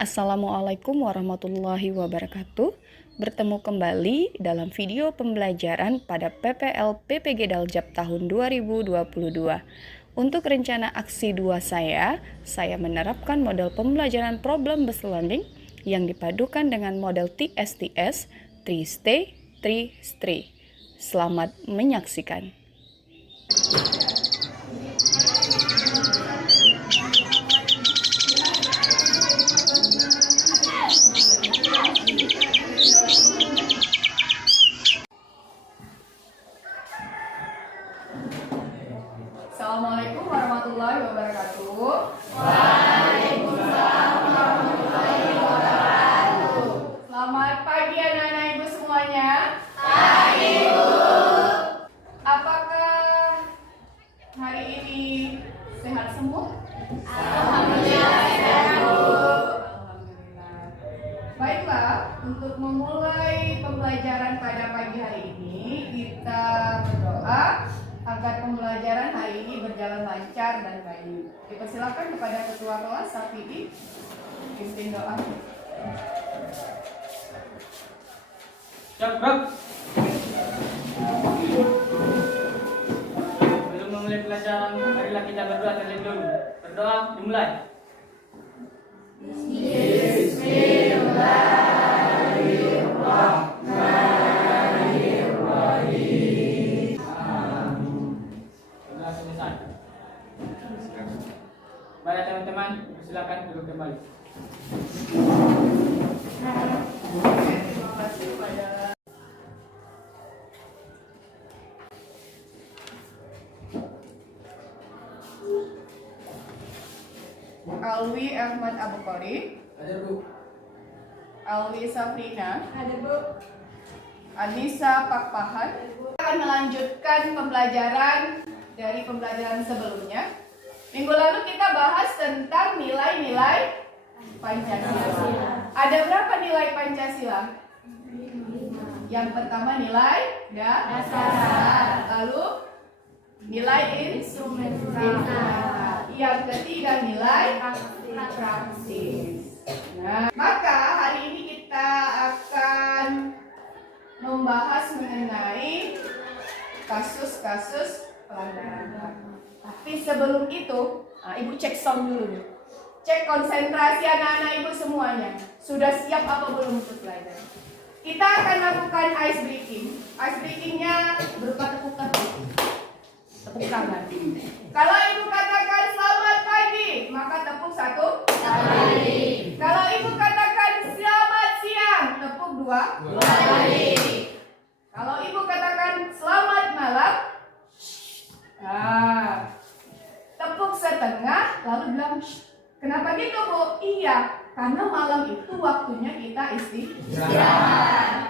Assalamualaikum warahmatullahi wabarakatuh. Bertemu kembali dalam video pembelajaran pada PPL PPG Daljab tahun 2022. Untuk rencana aksi 2 saya menerapkan model pembelajaran problem based learning yang dipadukan dengan model TSTS, 3-Stay, 3-Stray. Selamat menyaksikan. Assalamualaikum warahmatullahi wabarakatuh. Waalaikumsalam warahmatullahi wabarakatuh. Selamat pagi anak-anak ibu semuanya. Pagi, Bu. Apakah hari ini sehat semua? Alhamdulillah sehat, Bu. Alhamdulillah. Baiklah, untuk memulai pembelajaran pada pagi hari ini, kita berdoa agar pembelajaran hari ini berjalan lancar dan baik. Dipersilakan kepada ketua kelas Safi'i pimpin doa. Siap, Bro. Belum memulai pelajaran, marilah kita berdoa terlebih dahulu. Berdoa dimulai. Sudah selesai. Baik teman-teman, silakan duduk kembali. Terima kasih kepada Alwi Ahmad Abu Qori, Hadir, Bu. Alwi Safrina, Ada, Bu. Anissa Pakpahan. Kita akan melanjutkan pembelajaran dari pembelajaran sebelumnya. Minggu lalu kita bahas tentang nilai-nilai Pancasila. Ada berapa nilai Pancasila? Yang pertama nilai dasar, lalu nilai instrumental, yang ketiga nilai praksis. Nah, maka hari ini kita akan membahas mengenai kasus-kasus pelanggaran HAM. Tapi sebelum itu, Ibu cek sound dulu nih. Cek konsentrasi anak-anak Ibu semuanya. Sudah siap apa belum untuk belajar? Kita akan lakukan ice breaking. Ice breakingnya berupa tepuk tangan. Kalau Ibu katakan selamat pagi, maka tepuk 1 kali. Kalau Ibu katakan selamat siang, tepuk 2 kali. Kalau Ibu katakan selamat malam, tepuk setengah, lalu bilang shh. Kenapa gitu, Bu? Iya, karena malam itu waktunya kita istirahat.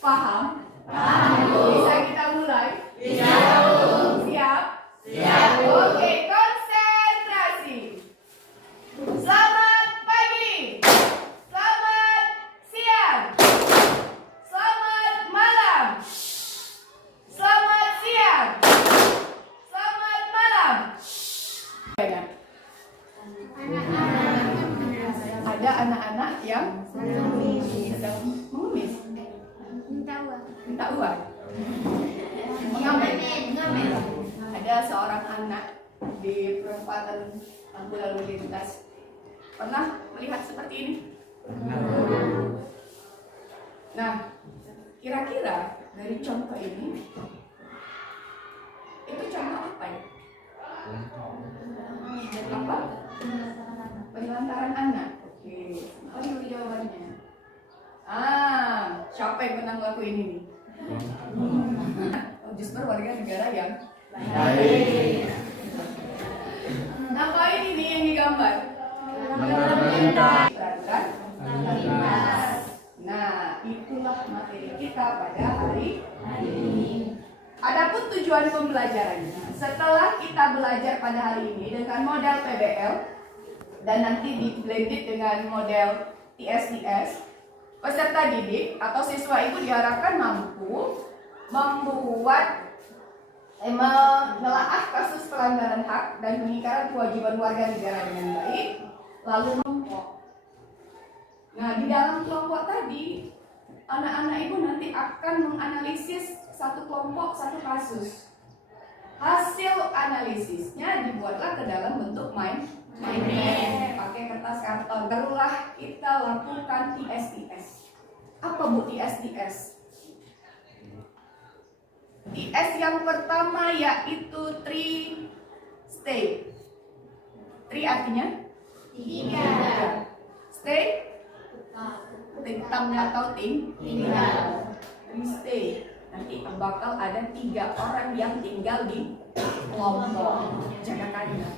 Paham? Paham, Bu. Bisa kita mulai? Bisa, Bu. Siap? Siap, Bu. Oke, konsentrasi. Selamat pagi. Selamat siang. Selamat malam. Selamat siang. Selamat malam. Ada anak-anak yang sedang mengemis, minta uang, mengamen. Ada seorang anak di perempatan lampu lalu lintas. Pernah melihat seperti ini? Nah, kira-kira dari contoh ini, itu contoh apa ya? Apa? Penelantaran anak. Oke, apa dulu jawabannya? Siapa yang pernah ngelakuin ini? Justru warga negara yang baik. Ngapain ini yang digambar? Peraturan lalu lintas. Nah, itulah materi kita pada hari ini. Adapun tujuan pembelajarannya, setelah kita belajar pada hari ini dengan model PBL dan nanti di-blended dengan model TSTS, peserta didik atau siswa itu diharapkan mampu membuat menelaah kasus pelanggaran hak dan pengingkaran kewajiban warga negara dengan baik, lalu kelompok. Nah, di dalam kelompok tadi, anak-anak ibu nanti akan menganalisis satu kelompok, satu kasus. Hasil analisisnya dibuatlah ke dalam bentuk mind map, pakai kertas karton. Barulah kita lakukan TS. Apa Bu TS? TS yang pertama yaitu 3 stay. 3 artinya? 3. Stay? Tetap atau tinggal? 3 stay. Nanti bakal ada 3 orang yang tinggal di kelompok. Jaga kalian.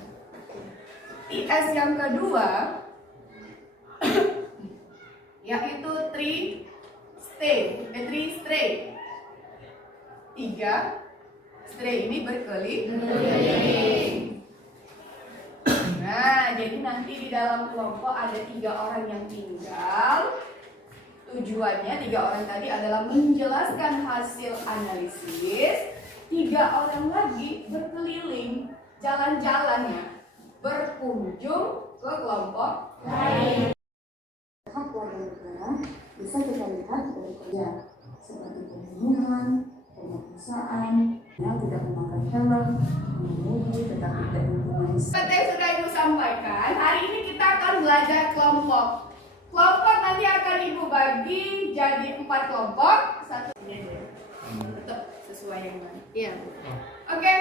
TS yang kedua yaitu 3 stay. 3 stray. 3 stray ini berkeliling. Nah, jadi nanti di dalam kelompok ada 3 orang yang tinggal. Tujuannya 3 orang tadi adalah menjelaskan hasil analisis. 3 orang lagi berkeliling, jalan-jalan ya, berkunjung ke kelompok lain. Hak warga negara bisa kita lihat dari kerja seperti pembunuhan, pemerkosaan, tidak memakai helm, mengemudi tetapi tidak mempunyai. Seperti yang sudah Ibu sampaikan, hari ini kita akan belajar kelompok. Kelompok nanti akan Ibu bagi jadi 4 kelompok. Satu tetap sesuai yang mana? Iya. Oke.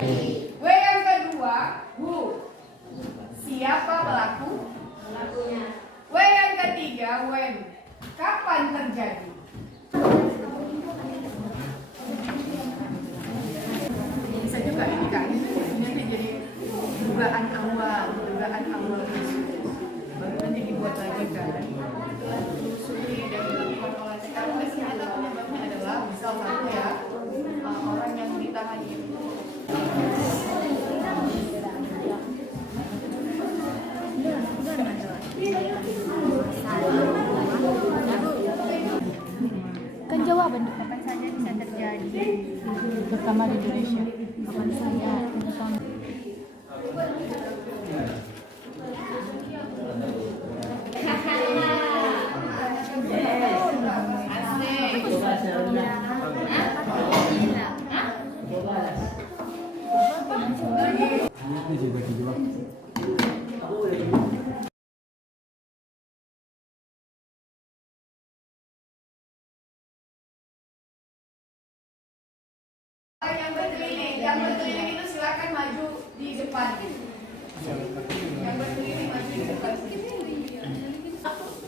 W yang kedua, Bu. Siapa pelaku? Pelakunya. W yang ketiga, when. Kapan terjadi? Bisa juga ini kan. Ini jadi dugaan awal kasus. Baru nanti dibuat lagi kan. Telusuri dan dilakukan oleh sekarang masih ada penyebabnya adalah misal satu ya, orang yang ditahan itu. Kan jawaban di kapan saja bisa terjadi, terutama di Indonesia. Kapan saja, terutama. Yang berkeliling itu silakan maju di depan. Yang berkeliling maju di depan.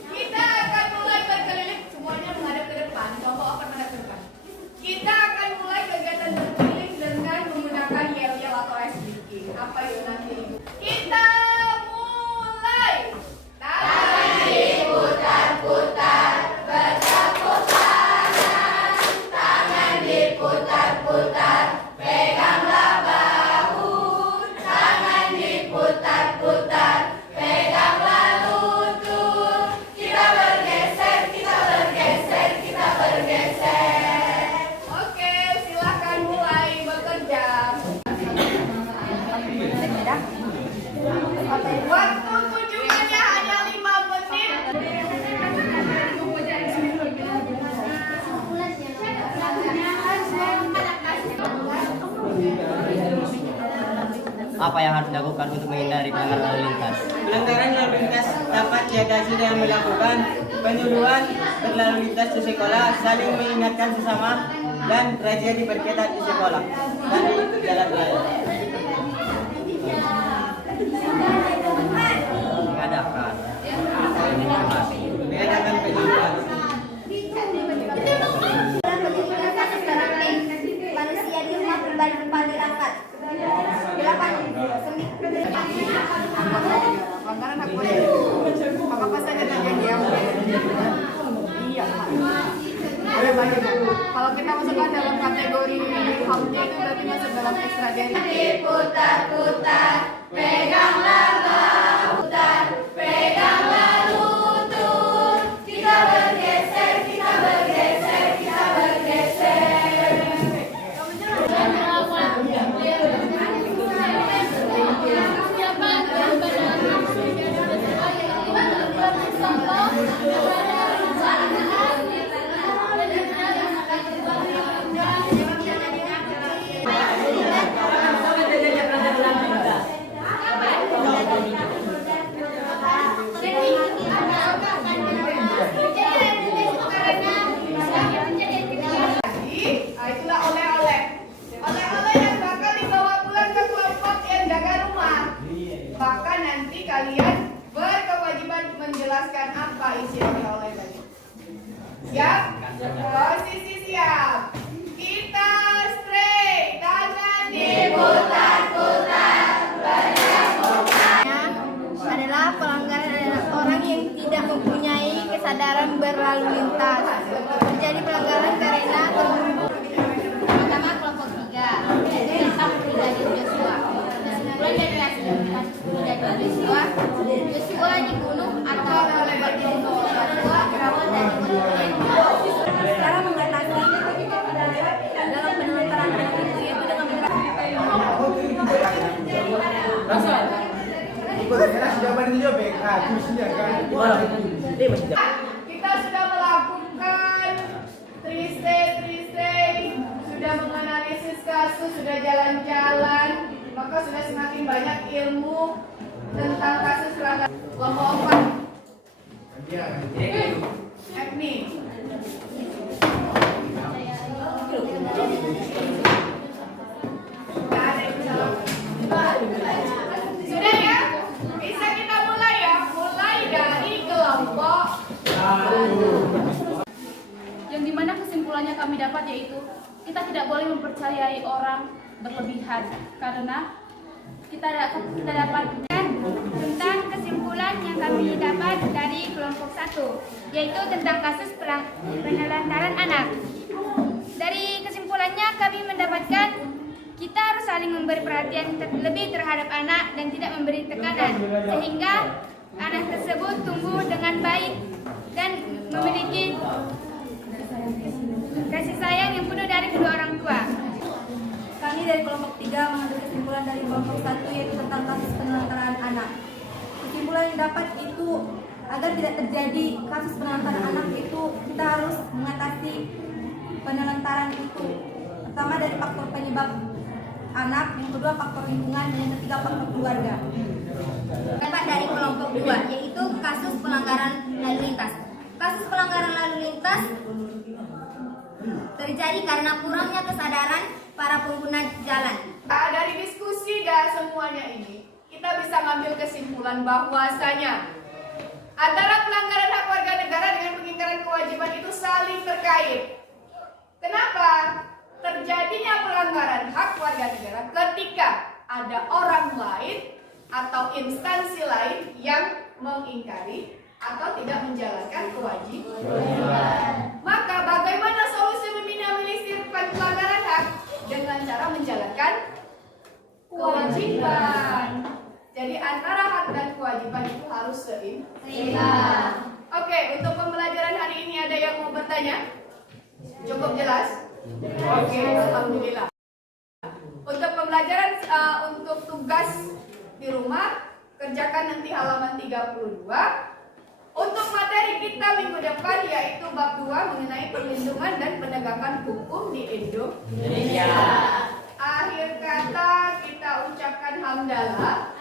Kita akan mulai berkeliling, semuanya menghadap ke depan. Kelompok akan menghadap ke depan. Kita akan mulai kegiatan berkeliling dengan menggunakan yel-yel atau ice breaking. Apa itu nanti? Kita mulai. Tangan diputar-putar, bertepuk tangan. Tangan diputar-putar, peganglah bahu. Tangan diputar-putar, peganglah lutut. Kita bergeser, kita bergeser, kita bergeser. Oke, silahkan mulai bekerja. Waktu kunjungannya hanya 5 menit. Apa yang harus dilakukan untuk menghindari pelanggaran lalu lintas? Pelanggaran lalu lintas dapat diatasi dengan melakukan penyuluhan berlalu lintas di sekolah, saling mengingatkan sesama, dan razia diperketat di sekolah dan di jalan raya. Mengadakan penyuluhan. Manusia di rumah berbalik kembali angkat. 8. Pelanggaran hak boleh apa saja terjadi ya. Iya. Kalau kita masukkan dalam kategori HAMD itu berarti masuk dalam ekstra dari. Diputar-putar, peganglah bahu, peganglah lutut. Kita bergeser, kita bergeser, kita bergeser. kalian berkewajiban menjelaskan apa isi oleh tadi. Siap? Posisi siap. Kita straight, tangan diputar-putar. Adalah pelanggaran orang yang tidak mempunyai kesadaran berlalu lintas. Terjadi pelanggaran karena terburu-buru. Pertama kelompok 3, yaitu tentang brigadir Joshua. Kesimpulan dari kasus brigadir Joshua, Joshua dibunuh atau terlibat pembunuhan Joshua berawal dari cara mengatasi dalam penelantaran anak itu yaitu dengan Kita sudah melakukan 3-stay, sudah menganalisis kasus, sudah jalan-jalan, maka sudah semakin banyak ilmu tentang kasus pelanggaran. Kelompok 4. Ekni. Sudah ya? Bisa kita mulai ya? Mulai dari kelompok. Yang dimana kesimpulannya kami dapat yaitu kita tidak boleh mempercayai orang berlebihan karena kita dapatkan tentang kesimpulan yang kami dapat dari kelompok 1, yaitu tentang kasus penelantaran anak. Dari kesimpulannya kami mendapatkan kita harus saling memberi perhatian lebih terhadap anak dan tidak memberi tekanan, sehingga anak tersebut tumbuh dengan baik dan memiliki kasih sayang yang penuh dari kedua orang tua. Kami dari kelompok 3 mengambil kesimpulan dari kelompok 1 yaitu tentang kasus penelantaran anak. Kesimpulan yang dapat itu agar tidak terjadi kasus penelantaran anak itu kita harus mengatasi penelantaran itu. Pertama dari faktor penyebab anak, yang kedua faktor lingkungan, dan yang ketiga faktor keluarga. Dapat dari kelompok 2 yaitu kasus pelanggaran lalu lintas. Kasus pelanggaran lalu lintas terjadi karena kurangnya kesadaran para pengguna jalan. Dari diskusi dan semuanya ini, kita bisa mengambil kesimpulan bahwasanya antara pelanggaran hak warga negara dengan pengingkaran kewajiban itu saling terkait. Kenapa? Terjadinya pelanggaran hak warga negara ketika ada orang lain atau instansi lain yang mengingkari atau tidak menjalankan kewajiban. Maka bagaimana solusi meminimalisir pelanggaran hak? Dengan cara menjalankan kewajiban. Jadi antara hak dan kewajiban itu harus seimbang. Oke, untuk pembelajaran hari ini ada yang mau bertanya? Cukup jelas? Oke, alhamdulillah. Untuk pembelajaran untuk tugas di rumah, kerjakan nanti halaman 32. Untuk materi kita minggu depan yaitu bab 2 mengenai perlindungan dan penegakan hukum di Indonesia. Akhir kata kita ucapkan hamdalah.